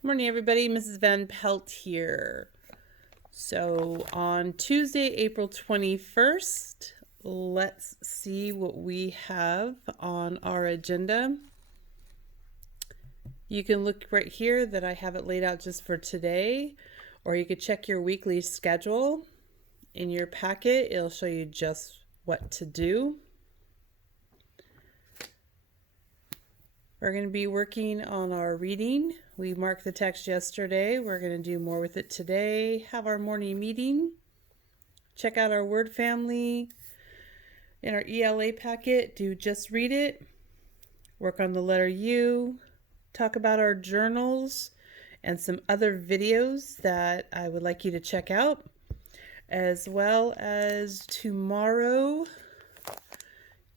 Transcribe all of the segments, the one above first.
Good morning, everybody. Mrs. Van Pelt here. So on Tuesday, April 21st, let's see what we have on our agenda. You can look right here that I have it laid out just for today, or you could check your weekly schedule. In your packet, it'll show you just what to do. We're going to be working on our reading. We marked the text yesterday. We're going to do more with it today. Have our morning meeting. Check out our word family. In our ELA packet, do just read it. Work on the letter U. Talk about our journals and some other videos that I would like you to check out. As well as tomorrow,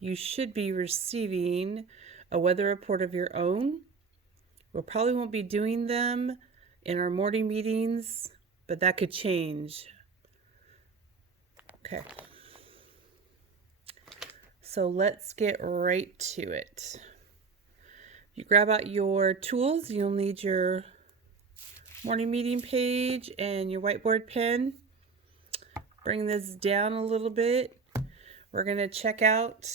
you should be receiving a weather report of your own. We probably won't be doing them in our morning meetings, but that could change. Okay. So let's get right to it. You grab out your tools. You'll need your morning meeting page and your whiteboard pen. Bring this down a little bit. We're going to check out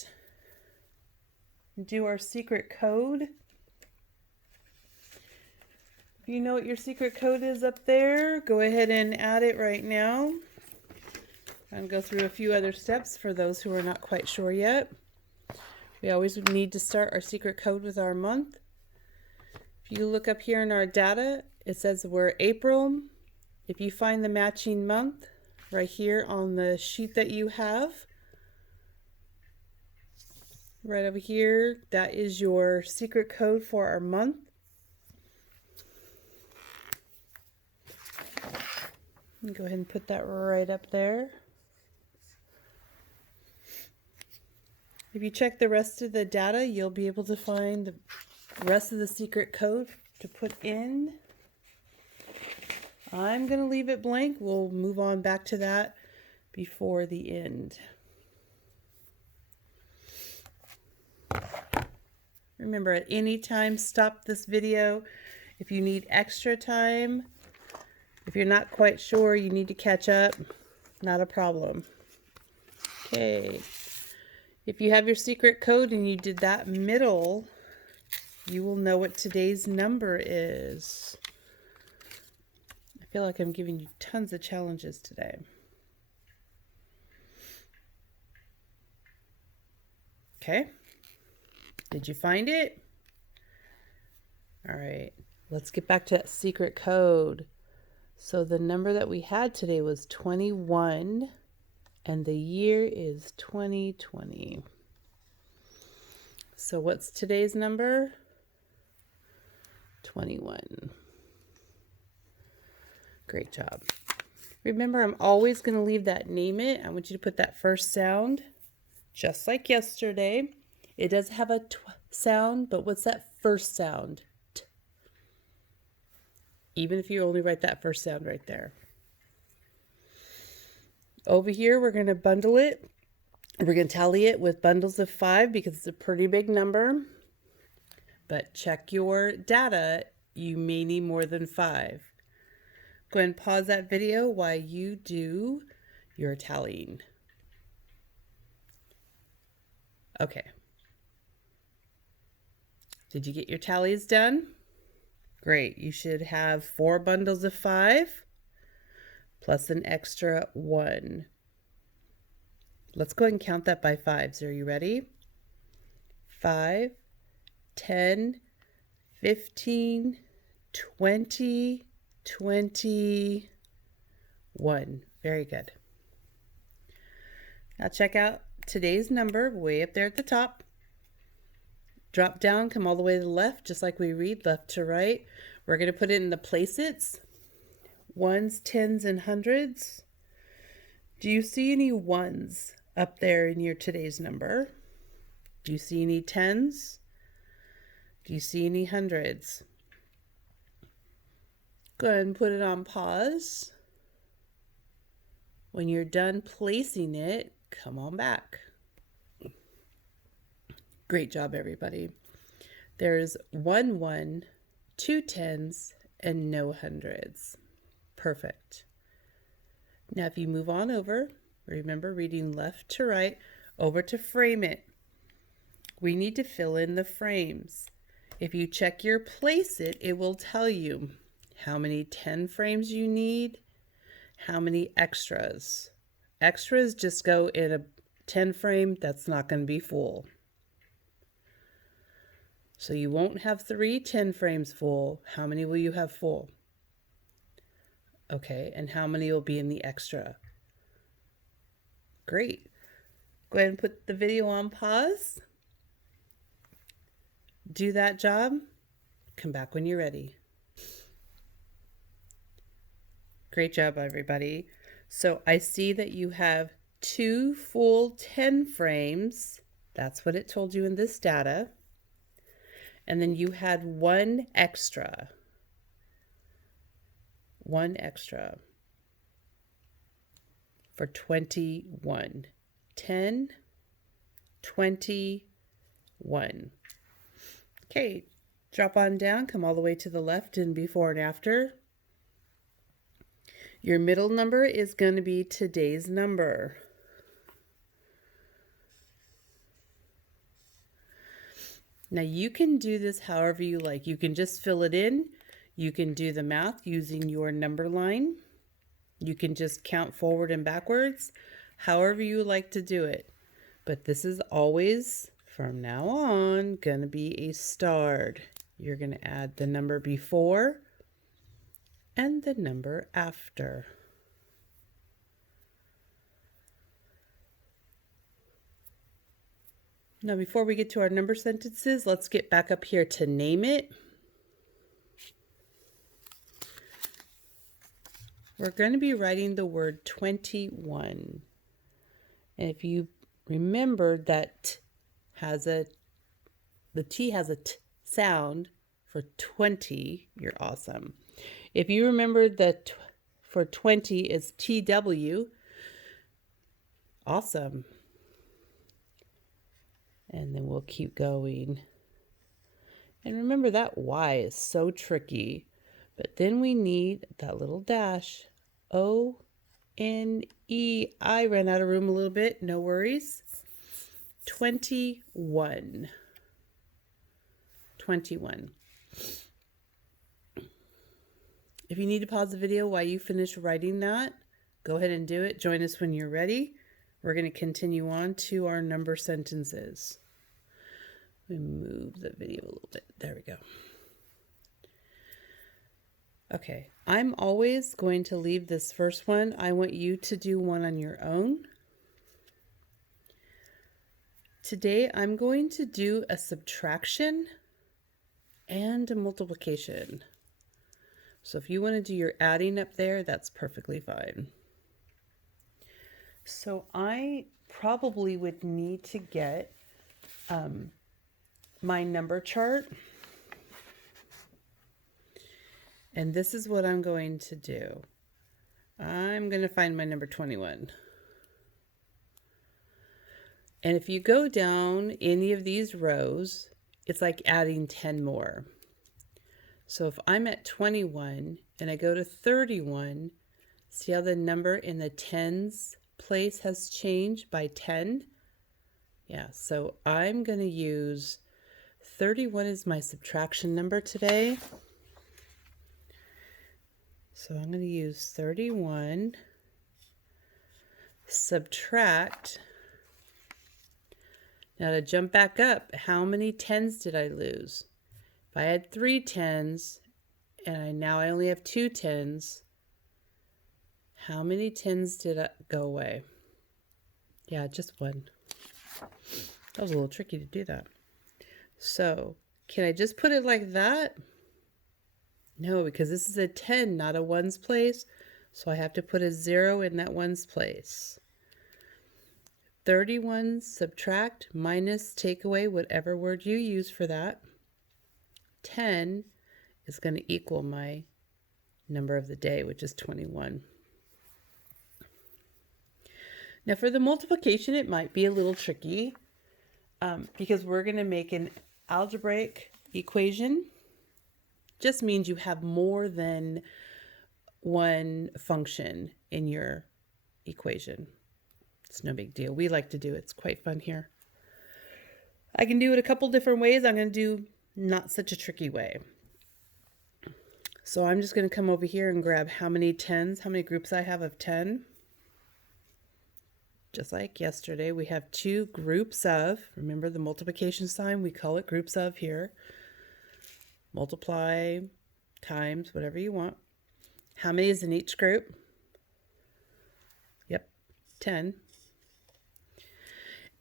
and do our secret code. If you know what your secret code is up there, go ahead and add it right now. And go through a few other steps for those who are not quite sure yet. We always need to start our secret code with our month. If you look up here in our data, it says we're April. If you find the matching month right here on the sheet that you have, right over here, that is your secret code for our month. Go ahead and put that right up there. If you check the rest of the data, you'll be able to find the rest of the secret code to put in. I'm going to leave it blank. We'll move on back to that before the end. Remember, at any time, stop this video. If you need extra time, if you're not quite sure, you need to catch up, not a problem. Okay. If you have your secret code and you did that middle, you will know what today's number is. I feel like I'm giving you tons of challenges today. Okay. Did you find it? All right. Let's get back to that secret code. So the number that we had today was 21. And the year is 2020. So what's today's number? 21. Great job. Remember, I'm always going to leave that name it. I want you to put that first sound, just like yesterday. It does have a t sound, but what's that first sound? T. Even if you only write that first sound right there. Over here, we're going to bundle it. We're going to tally it with bundles of 5 because it's a pretty big number. But check your data. You may need more than 5. Go ahead and pause that video while you do your tallying. Okay. Did you get your tallies done? Great. You should have 4 bundles of 5. Plus an extra 1. Let's go ahead and count that by 5s. Are you ready? 5, 10, 15, 20, 21. Very good. Now check out today's number way up there at the top. Drop down, come all the way to the left, just like we read left to right. We're going to put it in the placets. Ones, tens, and hundreds. Do you see any ones up there in your today's number? Do you see any tens? Do you see any hundreds? Go ahead and put it on pause. When you're done placing it, come on back. Great job, everybody. There's 1 1, 2 10s, and no hundreds. Perfect. Now if you move on over, remember reading left to right, over to frame it. We need to fill in the frames. If you check your place it will tell you how many 10 frames you need, how many extras. Extras just go in a 10 frame, that's not going to be full. So you won't have 3 10 frames full. How many will you have full? Okay, and how many will be in the extra? Great. Go ahead and put the video on pause. Do that job. Come back when you're ready. Great job, everybody. So I see that you have 2 full 10 frames. That's what it told you in this data. And then you had 1 extra. 1 extra for 21. 10, 21. Okay, drop on down, come all the way to the left in before and after. Your middle number is going to be today's number. Now you can do this however you like. You can just fill it in. You can do the math using your number line. You can just count forward and backwards, however you like to do it. But this is always, from now on, going to be a start. You're going to add the number before and the number after. Now before we get to our number sentences, let's get back up here to name it. We're going to be writing the word 21. And if you remember that the T has a T sound for 20, you're awesome. If you remember that for 20 is TW, awesome. And then we'll keep going. And remember that Y is so tricky. But then we need that little dash. O-N-E. I ran out of room a little bit. No worries. 21. 21. If you need to pause the video while you finish writing that, go ahead and do it. Join us when you're ready. We're going to continue on to our number sentences. Let me move the video a little bit. There we go. Okay, I'm always going to leave this first one. I want you to do one on your own. Today, I'm going to do a subtraction and a multiplication. So if you want to do your adding up there, that's perfectly fine. So I probably would need to get my number chart. And this is what I'm going to do. I'm going to find my number 21. And if you go down any of these rows, it's like adding 10 more. So if I'm at 21 and I go to 31, see how the number in the tens place has changed by 10? Yeah, so I'm going to use 31 as my subtraction number today. So I'm going to use 31, subtract. Now to jump back up, how many tens did I lose? If I had 3 tens and now I only have 2 tens, how many tens did I go away? Yeah, just 1. That was a little tricky to do that. So can I just put it like that? No, because this is a 10, not a ones place. So I have to put a 0 in that ones place. 31 subtract minus take away whatever word you use for that. 10 is going to equal my number of the day, which is 21. Now for the multiplication, it might be a little tricky because we're going to make an algebraic equation. just means you have more than one function in your equation. It's no big deal. We like to do it. It's quite fun here. I can do it a couple different ways. I'm going to do not such a tricky way. So I'm just going to come over here and grab how many groups I have of 10. Just like yesterday, we have 2 groups of, remember the multiplication sign, we call it groups of here. Multiply, times, whatever you want. How many is in each group? Yep, 10.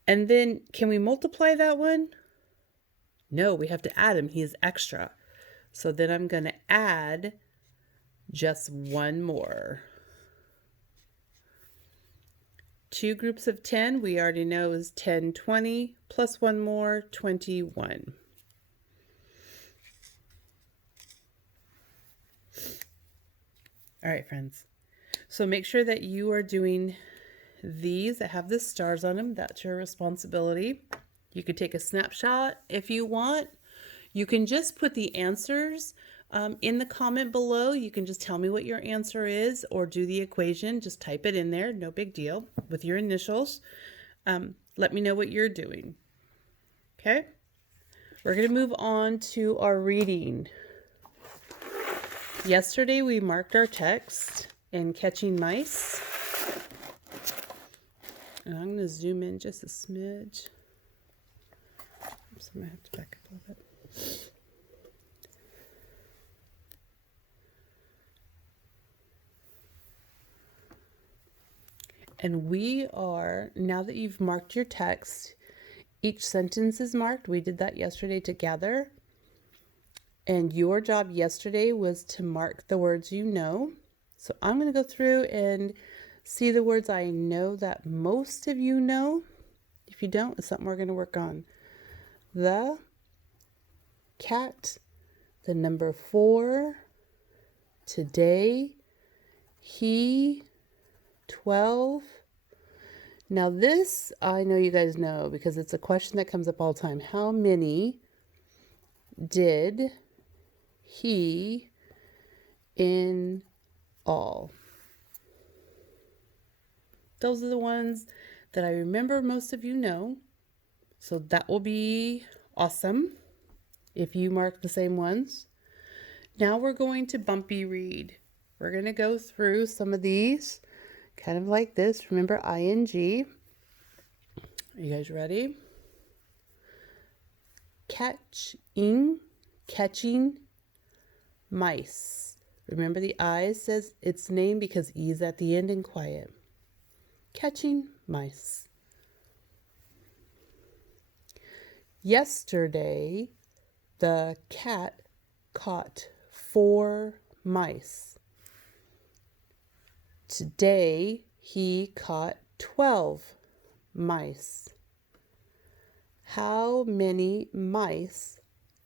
And then can we multiply that one? No, we have to add him. He is extra. So then I'm going to add just one more. 2 groups of 10, we already know is 10, 20, plus one more, 21. All right, friends. So make sure that you are doing these that have the stars on them. That's your responsibility. You could take a snapshot if you want. You can just put the answers in the comment below. You can just tell me what your answer is or do the equation. Just type it in there. No big deal with your initials. Let me know what you're doing. Okay. We're going to move on to our reading. Yesterday we marked our text in Catching Mice. And I'm going to zoom in just a smidge. Oops, I'm going to have to back up a little bit. And we are, now that you've marked your text, each sentence is marked. We did that yesterday together. And your job yesterday was to mark the words you know. So I'm going to go through and see the words I know that most of you know. If you don't, it's something we're going to work on. The, cat, the number 4, today, he, 12. Now this, I know you guys know because it's a question that comes up all the time. How many did he in all? Those are the ones that I remember most of you know. So that will be awesome if you mark the same ones. Now we're going to bumpy read. We're going to go through some of these kind of like this. Remember ing. Are you guys ready? Catching, mice. Remember the I says its name because E is at the end and quiet. Catching mice. Yesterday, the cat caught 4 mice. Today, he caught 12 mice. How many mice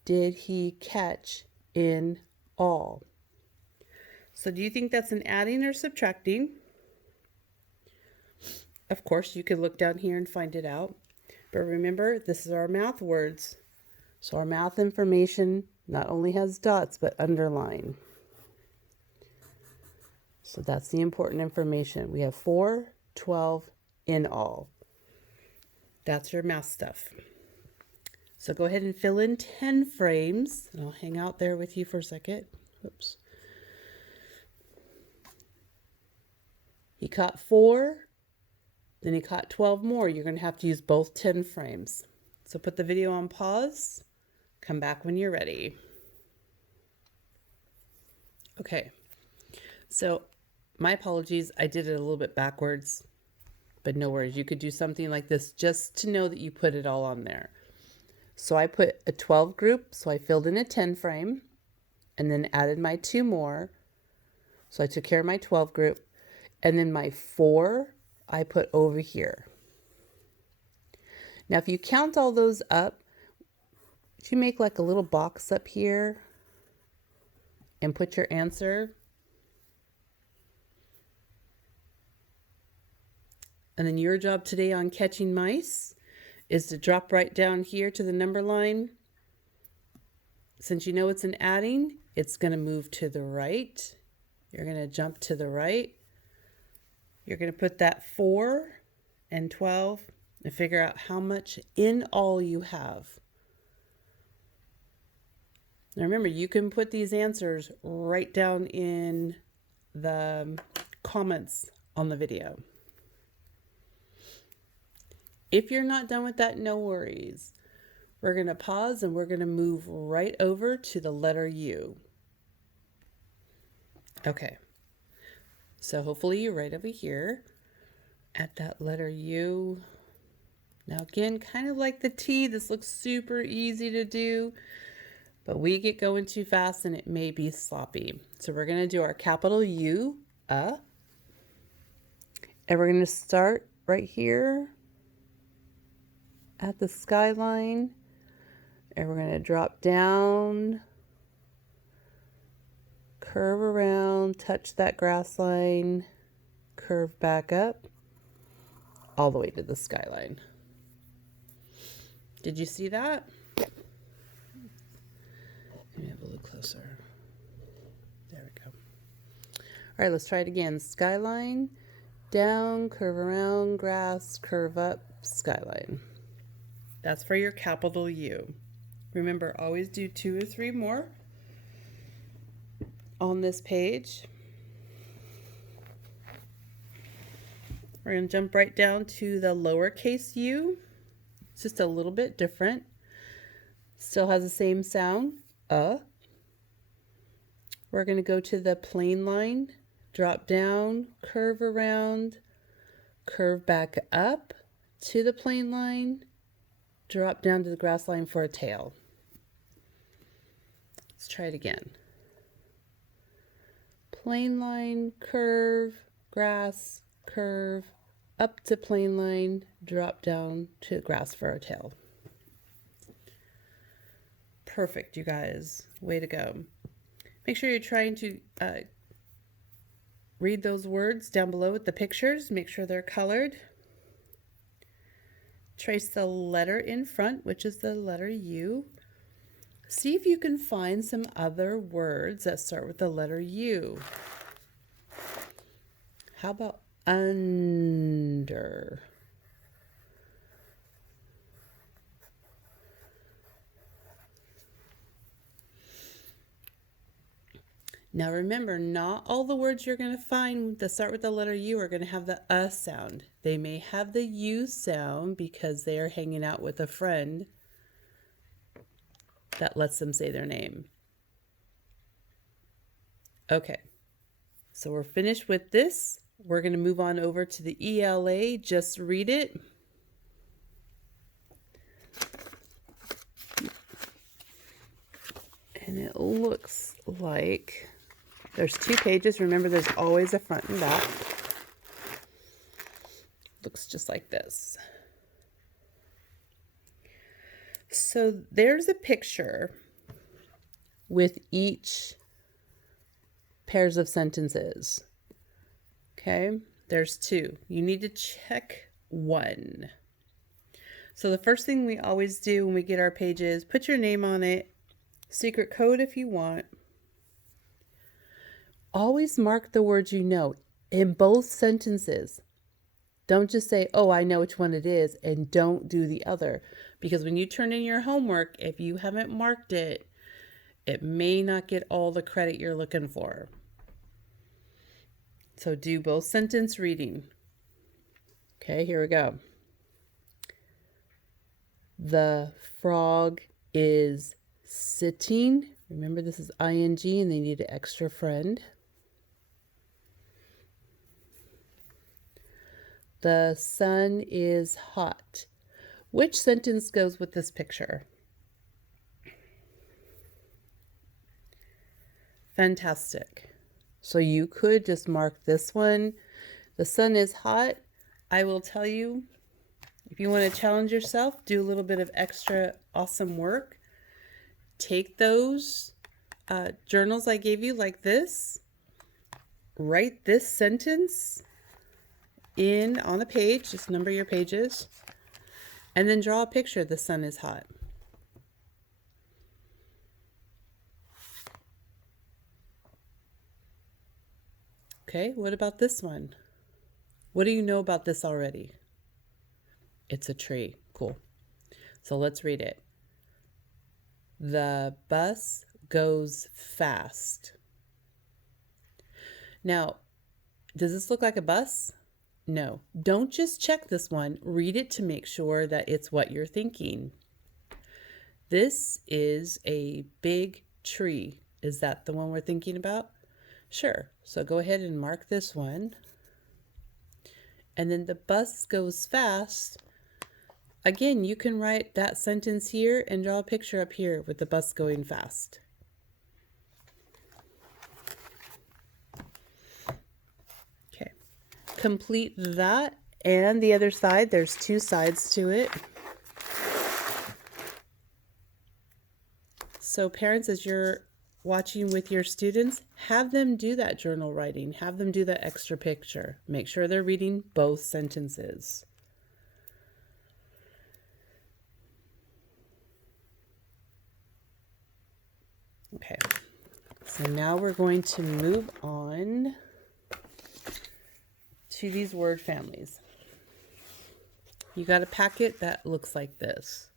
did he catch in all? So do you think that's an adding or subtracting? Of course, you could look down here and find it out. But remember, this is our math words. So our math information not only has dots, but underline. So that's the important information. We have 4, 12 in all. That's your math stuff. So go ahead and fill in 10 frames. And I'll hang out there with you for a second. Oops. He caught 4, then he caught 12 more. You're going to have to use both 10 frames. So put the video on pause. Come back when you're ready. Okay. So my apologies. I did it a little bit backwards, but no worries. You could do something like this just to know that you put it all on there. So I put a 12 group. So I filled in a 10 frame and then added my 2 more. So I took care of my 12 group. And then my 4, I put over here. Now, if you count all those up, you make like a little box up here and put your answer. And then your job today on Catching Mice is to drop right down here to the number line since you know it's an adding, it's going to move to the right. You're going to jump to the right. You're going to put that 4 and 12 and figure out how much in all you have. Now remember, you can put these answers right down in the comments on the video. If you're not done with that, no worries. We're going to pause and we're going to move right over to the letter U. Okay, so hopefully you're right over here at that letter U. Now again, kind of like the T, this looks super easy to do, but we get going too fast and it may be sloppy. So we're going to do our capital U, and we're going to start right here at the skyline, and we're going to drop down, curve around, touch that grass line, curve back up, all the way to the skyline. Did you see that? Let me have a little closer. There we go. All right, let's try it again. Skyline, down, curve around, grass, curve up, skyline. That's for your capital U. Remember, always do 2 or 3 more on this page. We're going to jump right down to the lowercase u. It's just a little bit different. Still has the same sound, We're going to go to the plain line, drop down, curve around, curve back up to the plain line, drop down to the grass line for a tail. Let's try it again. Plain line, curve, grass, curve, up to plain line, drop down to grass for a tail. Perfect, you guys. Way to go. Make sure you're trying to read those words down below with the pictures. Make sure they're colored. Trace the letter in front, which is the letter U. See if you can find some other words that start with the letter U. How about under? Now remember, not all the words you're going to find that start with the letter U are going to have the sound. They may have the U sound because they are hanging out with a friend that lets them say their name. Okay, so we're finished with this. We're going to move on over to the ELA. Just read it. And it looks like there's 2 pages. Remember, there's always a front and back. Looks just like this. So there's a picture with each pairs of sentences. Okay, there's 2. You need to check 1. So the first thing we always do when we get our pages, put your name on it, secret code if you want. Always mark the words you know in both sentences. Don't just say, oh, I know which one it is, and don't do the other. Because when you turn in your homework, if you haven't marked it, it may not get all the credit you're looking for. So do both sentence reading. Okay, here we go. The frog is sitting. Remember, this is ing and they need an extra friend. The sun is hot. Which sentence goes with this picture? Fantastic. So you could just mark this one. The sun is hot. I will tell you, if you want to challenge yourself, do a little bit of extra awesome work. Take those journals I gave you like this. Write this sentence in on a page. Just number your pages. And then draw a picture. The sun is hot. Okay, what about this one? What do you know about this already? It's a tree. Cool. So let's read it. The bus goes fast. Now, does this look like a bus? No. Don't just check this one. Read it to make sure that it's what you're thinking. This is a big tree. Is that the one we're thinking about? Sure. So go ahead and mark this one. And then the bus goes fast. Again, you can write that sentence here and draw a picture up here with the bus going fast. Okay. Complete that and the other side. There's two sides to it. So parents, as you're watching with your students, have them do that journal writing. Have them do that extra picture. Make sure they're reading both sentences. Okay, so now we're going to move on to these word families. You got a packet that looks like this.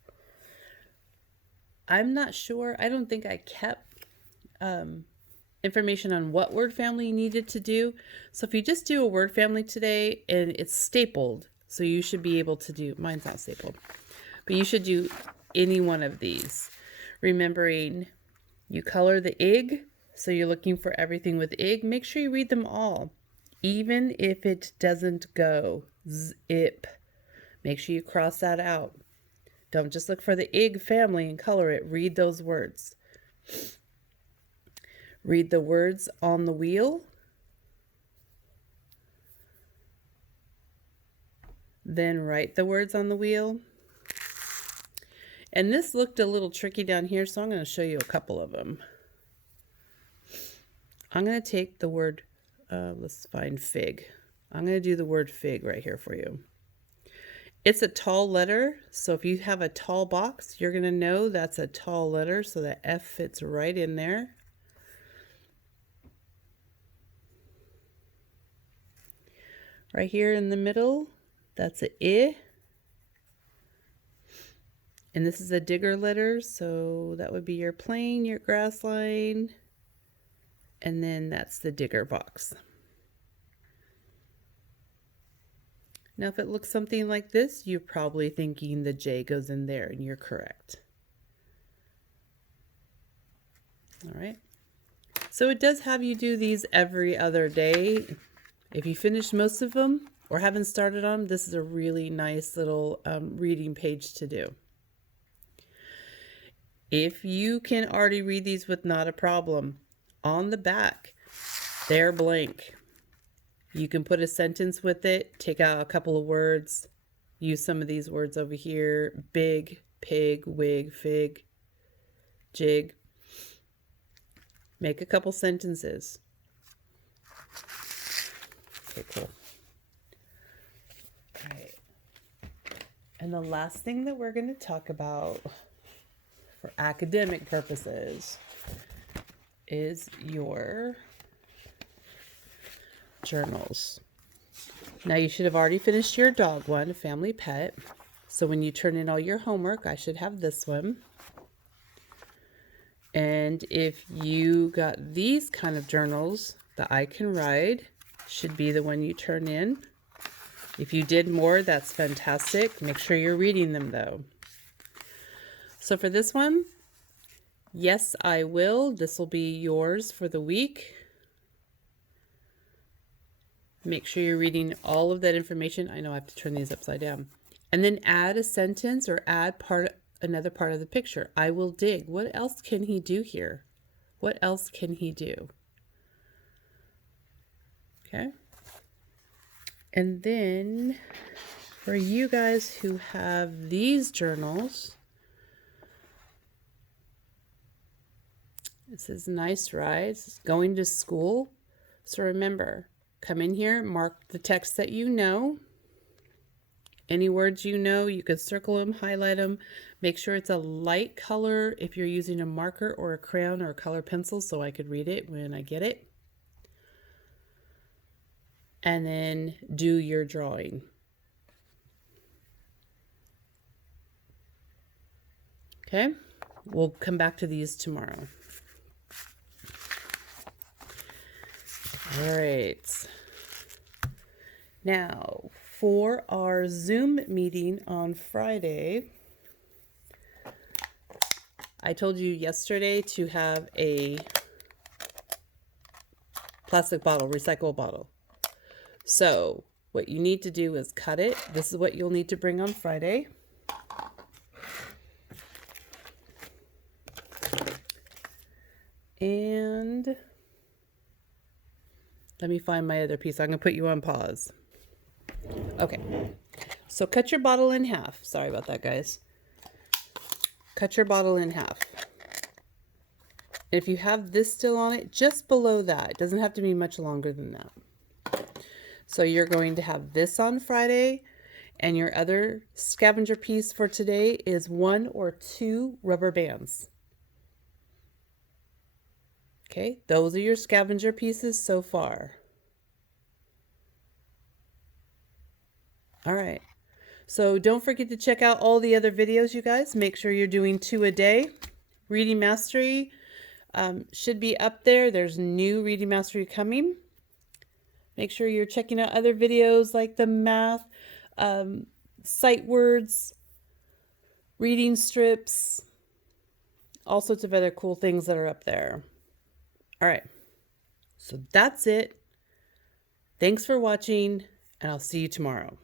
I'm not sure. I don't think I kept information on what word family you needed to do. So if you just do a word family today and it's stapled, so you should be able to do, mine's not stapled, but you should do any one of these. Remembering you color the ig, so you're looking for everything with ig. Make sure you read them all, even if it doesn't go zip. Make sure you cross that out. Don't just look for the ig family and color it. Read those words. Read the words on the wheel. Then write the words on the wheel. And this looked a little tricky down here, so I'm going to show you a couple of them. I'm going to take the word, let's find fig. I'm going to do the word fig right here for you. It's a tall letter, so if you have a tall box, you're going to know that's a tall letter, so that F fits right in there. Right here in the middle, that's a I. And this is a digger letter, so that would be your plane, your grass line, and then that's the digger box. Now, if it looks something like this, you're probably thinking the J goes in there, and you're correct. All right. So it does have you do these every other day. If you finish most of them or haven't started on them, this is a really nice little reading page to do. If you can already read these with not a problem, on the back, they're blank. You can put a sentence with it, take out a couple of words, use some of these words over here: big, pig, wig, fig, jig. Make a couple sentences. Okay, cool. All right. And the last thing that we're going to talk about for academic purposes is your journals. Now you should have already finished your dog one, a family pet. So when you turn in all your homework, I should have this one. And if you got these kind of journals, the I Can Ride should be the one you turn in. If you did more, that's fantastic. Make sure you're reading them though. So for this one, yes, I will. This will be yours for the week. Make sure you're reading all of that information. I know I have to turn these upside down. And then add a sentence or add another part of the picture. I will dig. What else can he do here? What else can he do? Okay. And then for you guys who have these journals, it says nice rides, going to school. So remember, come in here, mark the text that you know. Any words you know, you could circle them, highlight them. Make sure it's a light color if you're using a marker or a crayon or a color pencil so I could read it when I get it. and then do your drawing. Okay, we'll come back to these tomorrow. All right. Now, for our Zoom meeting on Friday, I told you yesterday to have a plastic bottle, recyclable bottle. So what you need to do is cut it. This is what you'll need to bring on Friday. And let me find my other piece. I'm going to put you on pause. Okay. So cut your bottle in half. Sorry about that, guys. Cut your bottle in half. If you have this still on it, just below that. It doesn't have to be much longer than that. So you're going to have this on Friday, and your other scavenger piece for today is 1 or 2 rubber bands. Okay, those are your scavenger pieces so far. All right, so don't forget to check out all the other videos, you guys. Make sure you're doing 2 a day. Reading Mastery should be up there. There's new Reading Mastery coming. Make sure you're checking out other videos like the math, sight words, reading strips, all sorts of other cool things that are up there. All right, so that's it. Thanks for watching, and I'll see you tomorrow.